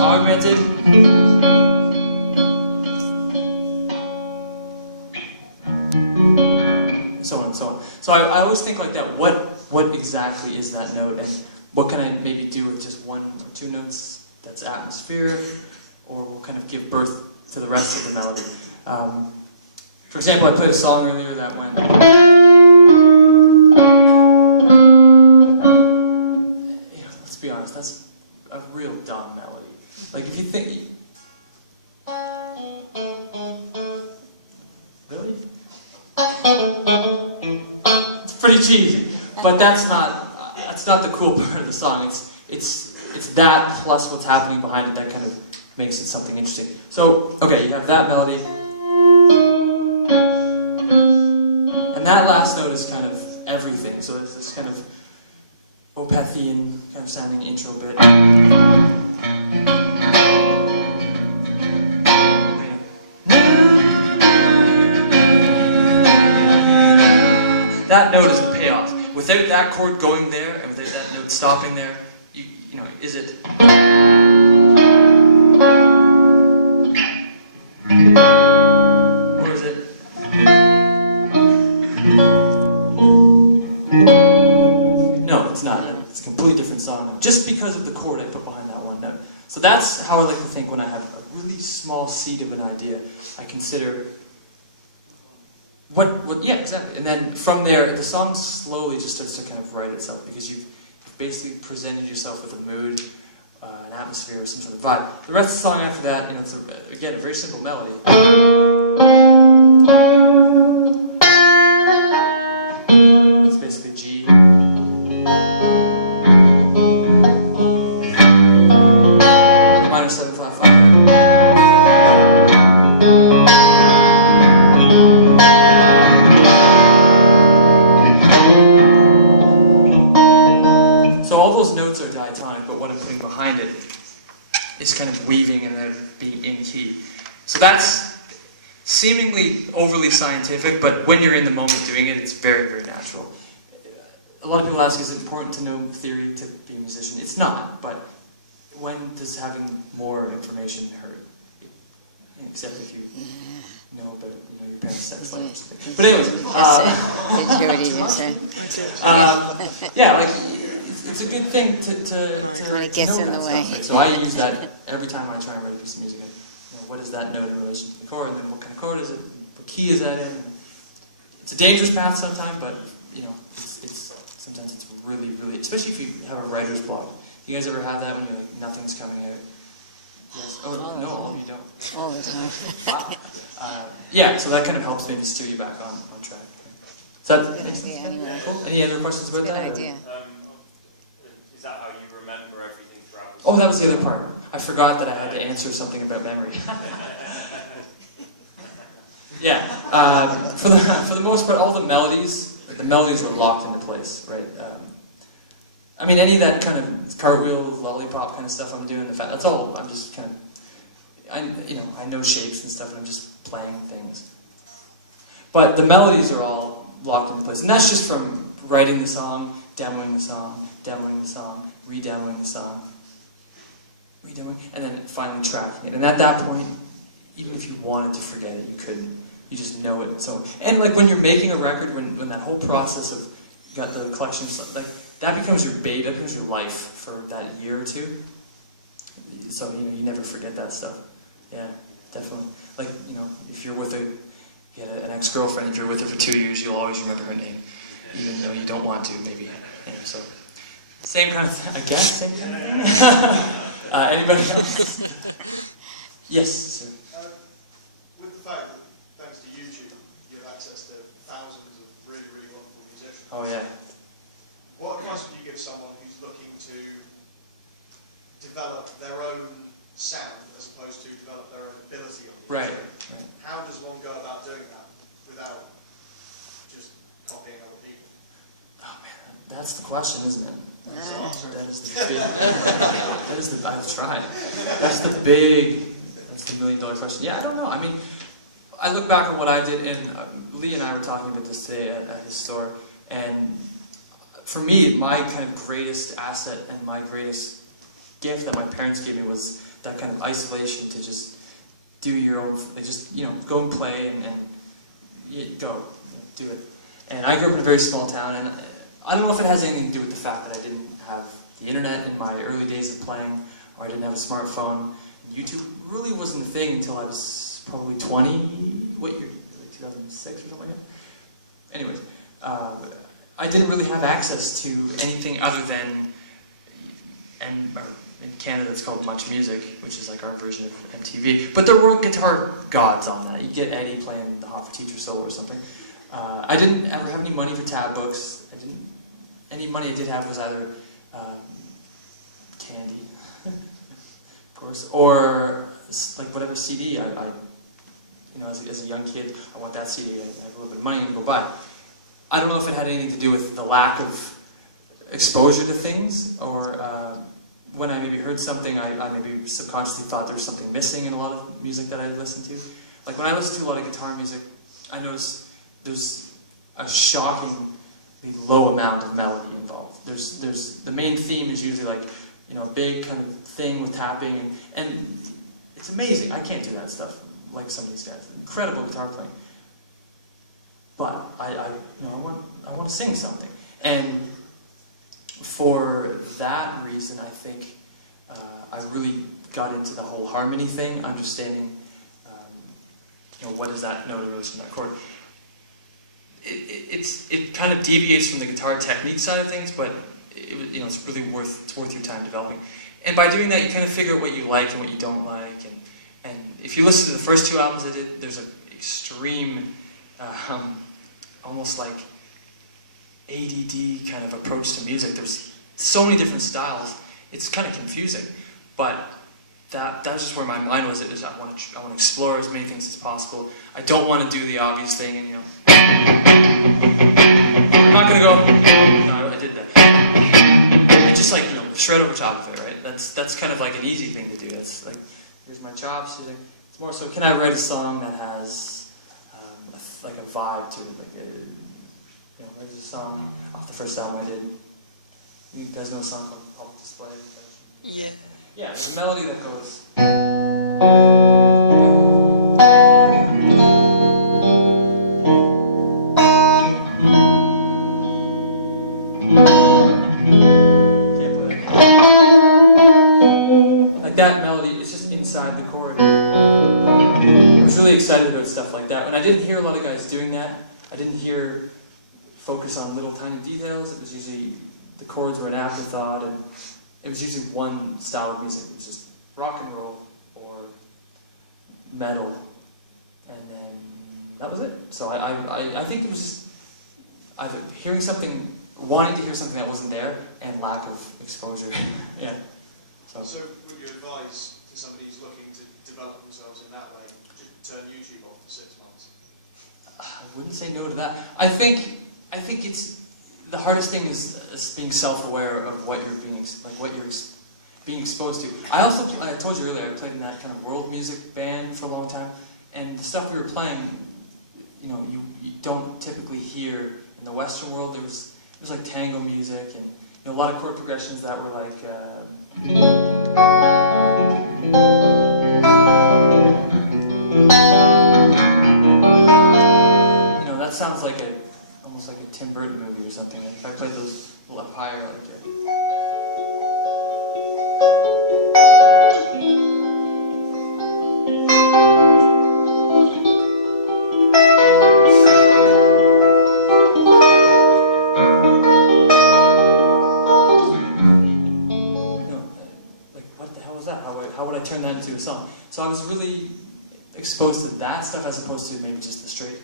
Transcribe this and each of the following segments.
Augmented. So on and so on. So I always think like that, what exactly is that note, and what can I maybe do with just one or two notes that's atmospheric, or will kind of give birth to the rest of the melody. For example, I played a song earlier that went... let's be honest, that's a real dumb melody. Like if you think... Really? It's pretty cheesy, but that's not the cool part of the song. It's that plus what's happening behind it that kind of makes it something interesting. So, okay, you have that melody, and that last note is kind of everything. So it's this kind of Opethian kind of sounding intro bit. That note is the payoff. Without that chord going there, and without that note stopping there, you know, is it? Or is it? No, it's not. It's a completely different song, just because of the chord I put behind that one note. So that's how I like to think when I have a really small seed of an idea. I consider yeah, exactly. And then from there, the song slowly just starts to kind of write itself, because you've basically presented yourself with a mood, an atmosphere, or some sort of vibe. The rest of the song after that, you know, it's again a very simple melody. It's basically G. Minor 7 flat 5. Notes are diatonic, but what I'm putting behind it is kind of weaving and then being in key. So that's seemingly overly scientific, but when you're in the moment doing it, it's very, very natural. A lot of people ask, is it important to know theory to be a musician? It's not, but when does having more information hurt? Except if you know about your parents' sex life or something. But anyways, Did you hear what he just said? Yeah, like, it's a good thing to when it gets know in that the way. stuff. Like, so I use that every time I try and write a piece of music. What is that note in relation to the chord? And then what kind of chord is it? What key is that in? It's a dangerous path sometimes, but sometimes it's really, really, especially if you have a writer's block. You guys ever have that when you're like, nothing's coming out? Yes. Oh no, you don't. All the time. Yeah, so that kind of helps maybe steer you back on track. So that makes sense. Anyway. Cool. Any other questions about that? Good idea. Is that how you remember everything throughout the song? Oh, that was the other part. I forgot that I had to answer something about memory. Yeah. For the most part, all the melodies were locked into place, right? I mean, any of that kind of cartwheel, lollipop kind of stuff I'm doing, that's all. I'm just kind of, I know shapes and stuff, and I'm just playing things. But the melodies are all locked into place, and that's just from writing the song, demoing the song, re-demoing the song, and then finally tracking it. And at that point, even if you wanted to forget it, you couldn't. You just know it. So, and like when you're making a record, when that whole process of you got the collection stuff, like that becomes your bait, that becomes your life for that year or two. So you never forget that stuff. Yeah, definitely. Like if you're with an ex-girlfriend, if you're with her for 2 years, you'll always remember her name, even though you don't want to, maybe. Yeah, so same kind of thing, I guess. Same kind of thing. Anybody else? Yes, sir. With the fact that, thanks to YouTube, you have access to thousands of really, really wonderful musicians. Oh, yeah. What advice would you give someone who's looking to develop their own sound as opposed to develop their own ability on the Right. instrument? How does one go about doing that without just copying other people? Oh, man, that's the question, isn't it? I've tried. That's the $1 million question. Yeah, I don't know. I mean, I look back on what I did, and Lee and I were talking about this today at his store, and for me, my kind of greatest asset and my greatest gift that my parents gave me was that kind of isolation to just do your own, like just, you know, go and play and go, do it. And I grew up in a very small town, and I don't know if it has anything to do with the fact that I didn't have the internet in my early days of playing, or I didn't have a smartphone. YouTube really wasn't a thing until I was probably 20, what year, like 2006 or something like that. Anyways, I didn't really have access to anything other than, in Canada it's called Much Music, which is like our version of MTV. But there were guitar gods on that. You'd get Eddie playing the Hoffa Teacher solo or something. I didn't ever have any money for tab books. Any money I did have was either candy, of course, or like whatever CD you know, as a young kid, I want that CD, I have a little bit of money to go buy. I don't know if it had anything to do with the lack of exposure to things, or when I maybe heard something, I maybe subconsciously thought there was something missing in a lot of music that I listened to. Like when I listen to a lot of guitar music, I notice there's a shockingly low amount of melody involved. There's the main theme is usually like, you know, a big kind of thing with tapping, and it's amazing. I can't do that stuff like some of these guys. Incredible guitar playing. But I want to sing something, and for that reason, I think I really got into the whole harmony thing, understanding, you know, what is that note in relation to that chord. It kind of deviates from the guitar technique side of things, but you know, it's really worth your time developing. And by doing that, you kind of figure out what you like and what you don't like. And if you listen to the first two albums I did, there's an extreme, almost like ADD kind of approach to music. There's so many different styles. It's kind of confusing, but that's just where my mind was. I want to explore as many things as possible. I don't want to do the obvious thing, and you know, I'm not gonna go. No, I did that. And just like, you know, shred over top of it, right? That's kind of like an easy thing to do. That's like, here's my chops. It's more so, can I write a song that has like a vibe to it, like a, you know, there's a song off the first album I did. You guys know a song called Public Display? Yeah. Yeah, there's a melody that goes. Can't play that. Like that melody, it's just inside the chord. I was really excited about stuff like that, and I didn't hear a lot of guys doing that. I didn't hear focus on little tiny details. It was usually the chords were an afterthought, and it was usually one style of music. It was just rock and roll or metal, and then that was it. So I think it was just either hearing something, wanting to hear something that wasn't there, and lack of exposure. Yeah. So would you advise to somebody who's looking to develop themselves in that way, to turn YouTube off for 6 months? I wouldn't say no to that. I think it's the hardest thing is being self-aware of what you're being exposed to. I told you earlier, I played in that kind of world music band for a long time, and the stuff we were playing, you know, you don't typically hear in the Western world. There was like tango music, and you know, a lot of chord progressions that were like. You know, that sounds like almost like a Tim Burton movie or something. Like if I played those a little up higher, like how would I turn that into a song? So I was really exposed to that stuff as opposed to maybe just the straight.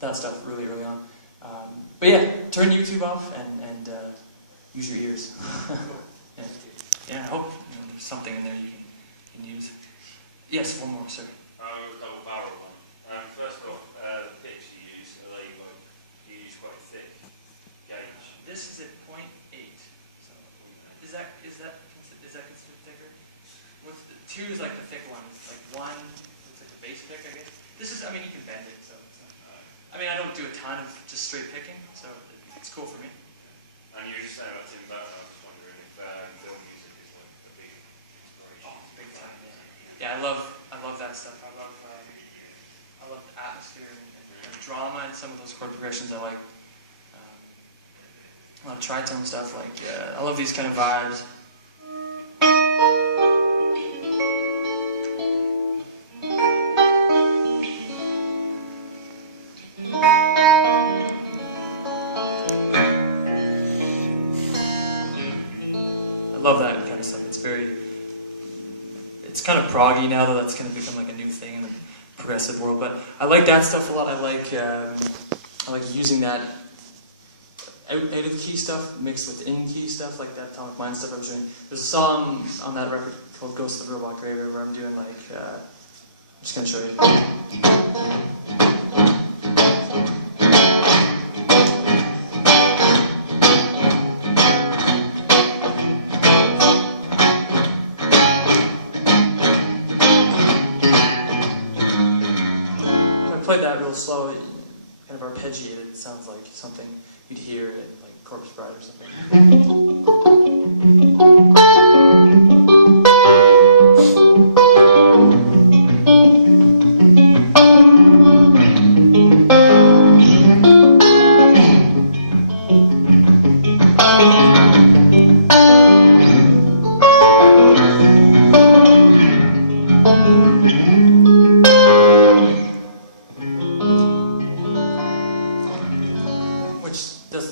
That stuff really early on. But yeah, turn YouTube off and use your ears. Yeah, I hope there's something in there you can use. Yes, one more, sir. Double barrel one. First off, the pitch you use, you use quite thick gauge. This is at 0.8. So is that considered thicker? What's the 2 is like the thick one. It's like 1. It's like the base pick, I guess. This is, I mean, you can bend it. So I mean, I don't do a ton of just straight picking, so it's cool for me. And you were just saying about Tim Burton. I was just wondering if film music find some of those chord progressions I like. A lot of tritone stuff, like, I love these kind of vibes. I love that kind of stuff. It's kind of proggy now, though. That's kind of become like a new thing in the progressive world. But I like that stuff a lot. I like using that out of key stuff mixed with in key stuff, like that Atomic Mind stuff I was doing. There's a song on that record called Ghost of the Robot Graveyard where I'm doing like, I'm just gonna show you. Played that real slow, kind of arpeggiated. It sounds like something you'd hear in like Corpse Bride or something.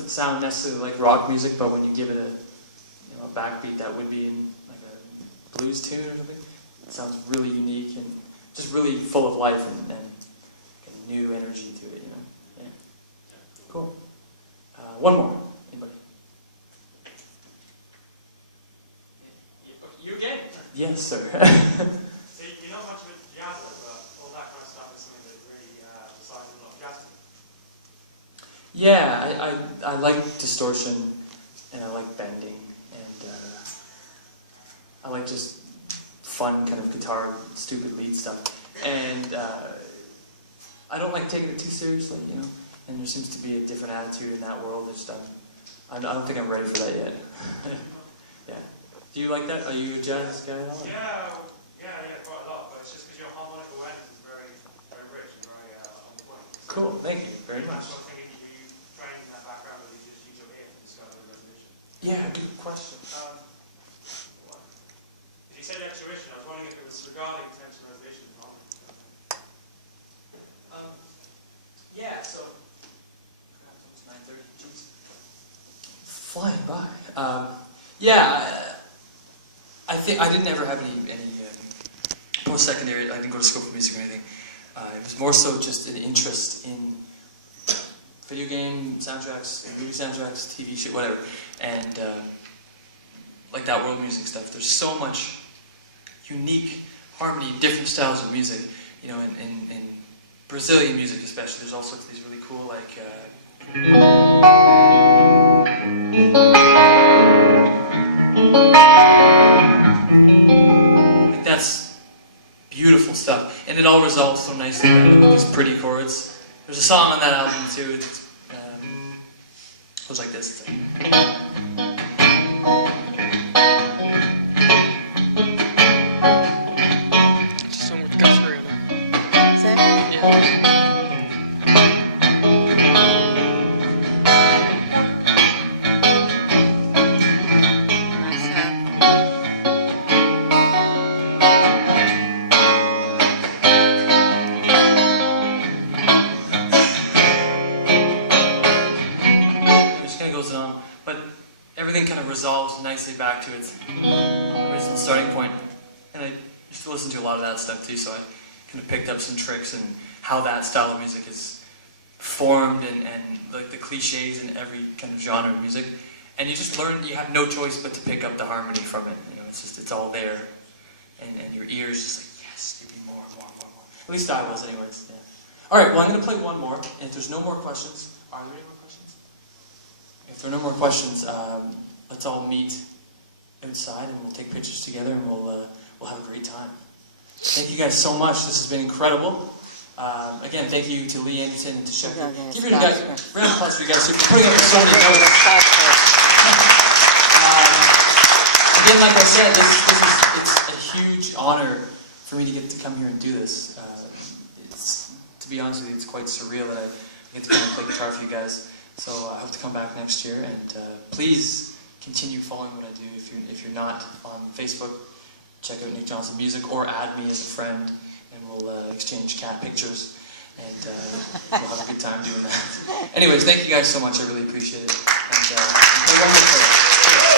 Sound necessarily like rock music, but when you give it a backbeat that would be in like a blues tune or something, it sounds really unique and just really full of life and new energy to it, Yeah. Cool. One more. Anybody? You again? Yes, sir. So you're not much of a jazzer, but all that kind of stuff is something that really decides a lot of jazzing. Yeah, I like distortion, and I like bending, and I like just fun kind of guitar, stupid lead stuff. And I don't like taking it too seriously, and there seems to be a different attitude in that world. I don't think I'm ready for that yet. Yeah. Do you like that? Are you a jazz guy at all? Yeah, quite a lot, but it's just because your harmonic awareness is very, very rich and very on point. Cool, thank you very much. So I think if you train in that background, or you just use your ear to discover the resolution. Yeah, good question. What? If you said intuition, I was wondering if it was regarding tension resolution or not. Yeah, so it's 9:30. Jeez, flying by. I think I didn't ever have any post-secondary. I didn't go to school for music or anything. It was more so just an interest in video game soundtracks, movie soundtracks, TV shit, whatever, and like that world music stuff. There's so much unique harmony, different styles of music. In Brazilian music especially, there's all sorts of these really cool like. That's beautiful stuff, and it all resolves so nicely with these pretty chords. There's a song on that album too. It goes like this. It's like, just song with Guthrie on it. Is that? Nice sound. it just kind of goes on, but everything kind of resolves nicely back to its original starting point. And I used to listen to a lot of that stuff too, so I kind of picked up some tricks and how that style of music is formed and like the cliches in every kind of genre of music. And you just learn, you have no choice but to pick up the harmony from it. It's all there. And your ears just like, yes, give me more. At least I was anyways, yeah. Alright, well I'm going to play one more, and if there's no more questions, are there any more questions? If there are no more questions, let's all meet outside and we'll take pictures together and we'll have a great time. Thank you guys so much. This has been incredible. Again, thank you to Lee Anderson and to Shep. Yeah, Give your guys a round of applause for you guys for putting up with so many notes. Again, like I said, it's a huge honor for me to get to come here and do this. To be honest with you, it's quite surreal that get to kind of play guitar for you guys. So I hope to come back next year, and please continue following what I do. If you're not on Facebook, check out Nick Johnston Music, or add me as a friend, and we'll exchange cat pictures, and we'll have a good time doing that. Anyways, thank you guys so much. I really appreciate it. And play one more play.